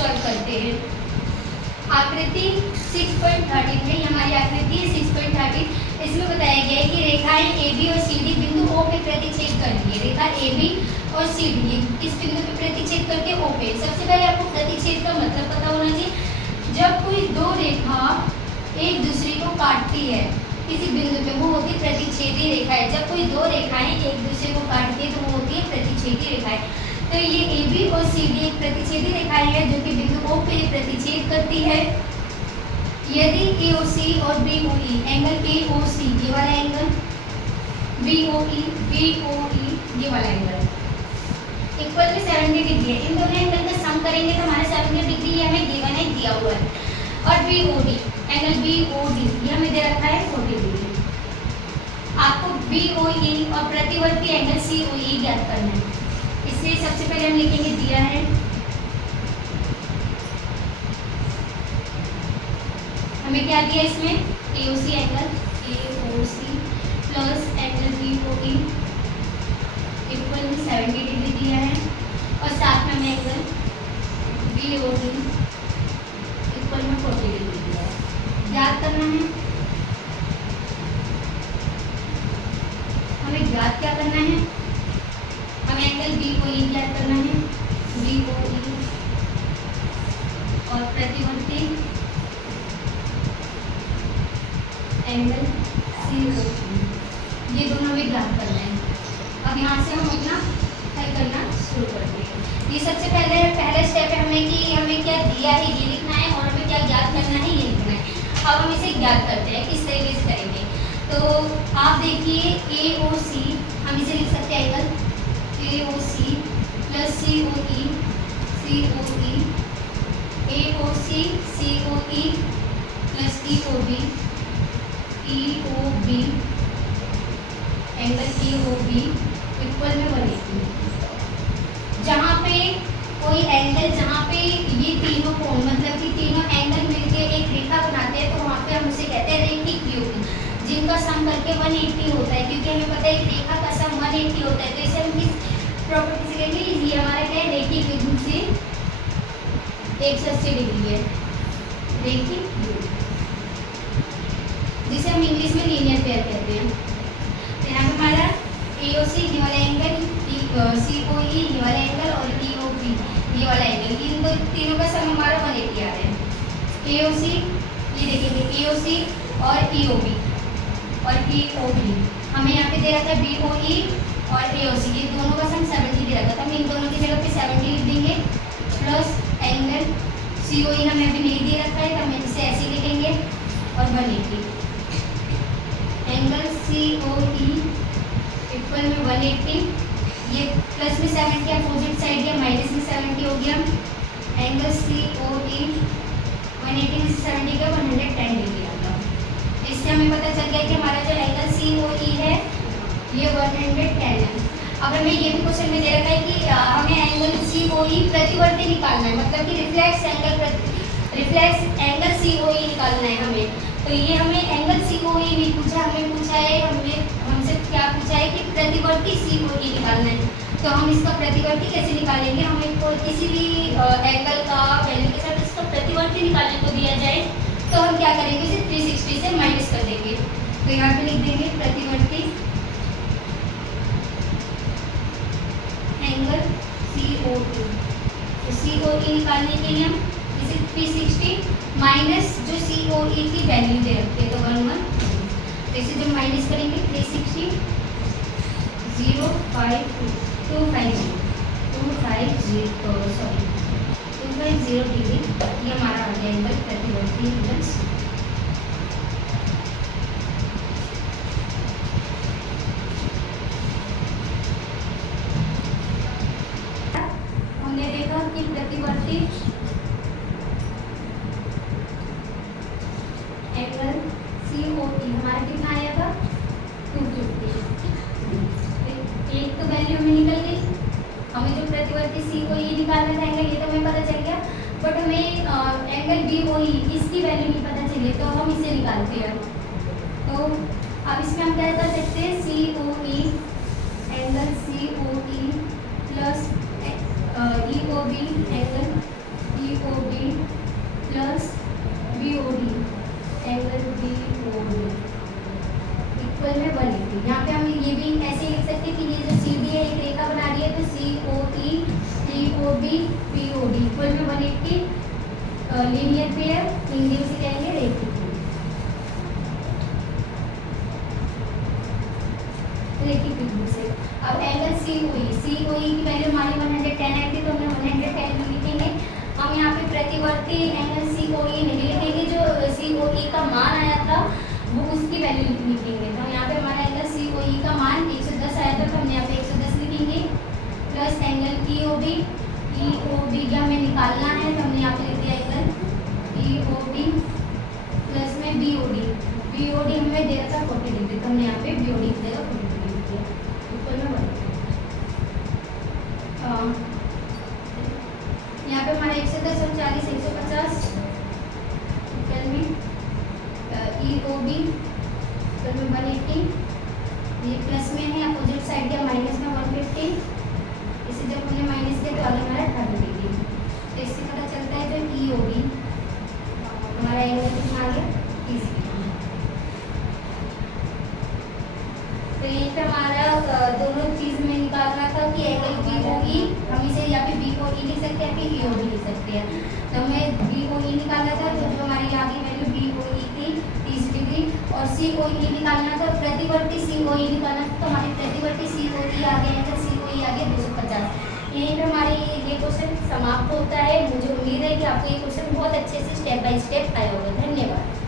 Solve करते हैं। आकृति 6.13 में हमारी आकृति है 6.13। इसमें बताया गया है कि रेखाएं AB और CD बिंदु O पे प्रतिच्छेद करती है। रेखा AB और CD इस बिंदु पे प्रतिच्छेद करके O पे। सबसे पहले आपको प्रतिच्छेद का मतलब पता होना चाहिए। जब कोई दो रेखा एक दूसरे को काटती है किसी बिंदु पे, वो होती है प्रतिच्छेदी रेखाएं। जब कोई दो रेखाएं एक दूसरे को काटती है तो वो होती है प्रतिच्छेदी रेखाएं। तो ये AB और CD एक प्रतिच्छेदी रेखाएं हैं जो कि बिंदु O पे प्रतिच्छेद करती है। यदि AOC और BOE एंगल AOC ये वाला एंगल, BOE ये वाला एंगल इक्वल टू 70 डिग्री है, इन दोनों एंगल का सम करेंगे तो हमारा 70 डिग्री ये हमें गिवन है, दिया हुआ है। और BOD एंगल BOD ये हमें दे रखा है 40 डिग्री। आपको BOE और प्रतिवर्ती एंगल COE ज्ञात करना है। इसलिए सबसे पहले हम लिखेंगे दिया है, हमें क्या दिया इसमें AOC angle AOC plus angle BOE equal to 70 degree दिया है, और साथ में हमें एंगल BOD इक्वल में 40 डिग्री दिया है। ज्ञात करना है, हमें ज्ञात क्या करना है, हमें एंगल BOE ज्ञात करना है, BOE और प्रतिवर्ती एंगल COE ये दोनों हमें ज्ञात करना है। अब यहाँ से हम अपना हल करना शुरू करते हैं। ये सबसे पहला स्टेप है हमें कि हमें क्या दिया है ये लिखना है और हमें क्या ज्ञात करना है ये लिखना है। अब हम इसे ज्ञात करते हैं, किस तरीके से करेंगे। तो आप देखिए AOC हम इसे लिख सकते हैं angle AOC plus COE AOC COE plus EOB angle EOB equal में 180। जहाँ पे कोई एंगल, जहाँ पे ये तीनों कोण मतलब कि तीनों एंगल मिलके एक रेखा बनाते हैं तो वहाँ पे हम उसे कहते हैं रेखिक युग्म, जिनका सम करके 180 होता है। क्योंकि हमें पता है एक रेखा का सम 180 होता है, तो इसे हम किस प्रॉपर्टी से कहेंगे, ये हमारा क्या है रेखिक युग्म से 180 डिग्री है, रेखिक युग्म, जिसे हम इंग्लिश में लीनियर पेयर कहते हैं। तो यहाँ पे हमारा AOC ये वाला एंगल, COE ये वाला एंगल और EOB ये वाला एंगल, इन दो तीनों का सम हमारा 180 आ रहा है। AOC ये देखेंगे AOC और EOB हमें यहाँ पे दे रखा है BOE और AOC, ये दोनों का सम 70 दे रखा था। हम इन दोनों की जगह पे 70 लिख देंगे प्लस एंगल COE हमें अभी नहीं दे रखा है तो हम इसे ऐसे लिखेंगे और 180 एंगल COE इक्वल में 180, ये प्लस में 70 अपोजिट साइड या माइनस में 70 हो गया। एंगल COE 180 में 70 का 110 डिग्री आ गया। इससे हमें पता चल गया कि हमारा जो एंगल COE है ये 110 है। अब हमें ये भी क्वेश्चन में दे रखा है कि हमें एंगल COE प्रतिवर्ती निकालना है, मतलब कि रिफ्लेक्स एंगल COE निकालना है हमें। तो ये हमें एंगल COE नहीं पूछा, हमें पूछा है, हमसे क्या पूछा है कि प्रतिवर्ती COE निकालना है। तो हम इसका प्रतिवर्ती कैसे निकालेंगे, हमें किसी भी एंगल का वैल्यू के साथ इसका प्रतिवर्ती निकालने को दिया जाए तो हम क्या करेंगे, इसे 360 से माइनस कर देंगे। तो यहाँ पे लिख देंगे प्रतिवर्ती एंगल COE। तो COE निकालने के लिए हम इसे 360 माइनस जो COE की वैल्यू दे रखी है तो 110, तो इसे जब माइनस करेंगे 360 250 डिग्री, ये हमारा आ गया एंगल प्रतिवर्ती एंगल। हमने देखा कि प्रतिवर्ती एंगल COE हमारा कितना आया था 250। एक तो वैल्यू हमें निकल गई, हमें जो प्रतिवर्ती COE निकालना था एंगल ये तो हमें पता चल गया, बट हमें एंगल BOE इसकी वैल्यू नहीं पता चली तो हम इसे निकालते हैं। तो अब इसमें हम क्या कर सकते हैं, COE angle COE plus EOB angle EOB linear pair, Hindi में से कहेंगे रैखिक बिंदु से। अब एंगल COE की वैल्यू हमारी 110 आई थी, तो हमने 110 लिखेंगे। हम यहाँ पे प्रतिवर्ती एंगल COE नहीं लिखेंगे, जो COE का मान आया था वो उसकी वैल्यू लिखेंगे। तो यहाँ पे हमारा एंगल COE का मान 110 आया था, तो हमने यहाँ पे 110 लिखेंगे, प्लस एंगल EOB की हमें निकालना है, तो हमने यहाँ पे लिख दिया एंगल EOB प्लस में BOD हमें दे रखा 40 डिग्री, तो हमने यहाँ पे BOD की जगह 40 डिग्री लिख दिया। ऊपर में यहाँ पे हमारे 110 और 40 150 में EOB में 180, ये प्लस में है, अपोजिट साइड का माइनस में 150, इसे जब हमने माइनस किया तो आगे हमारा 30 डिग्री। तो इससे पता चलता है जो EOB हमारा एंगल कितना आ गया 30 डिग्री। तो यहीं पे हमारा दोनों चीज़ में निकालना था कि एंगल BOE, हम इसे या फिर BOE लिख सकते हैं, फिर EOB लिख सकते हैं। तो हमें BOE निकालना था, तो जो हमारी आगे वैल्यू BOE थी 30 डिग्री, और COE निकालना था, प्रतिवर्ती COE निकालना था, तो हमारे प्रतिवर्ती COE आ गया है, COE आ गया 250। यहीं पे हमारी ये क्वेश्चन समाप्त होता है। मुझे उम्मीद है कि आपको ये क्वेश्चन बहुत अच्छे से स्टेप बाय स्टेप आया होगा। धन्यवाद।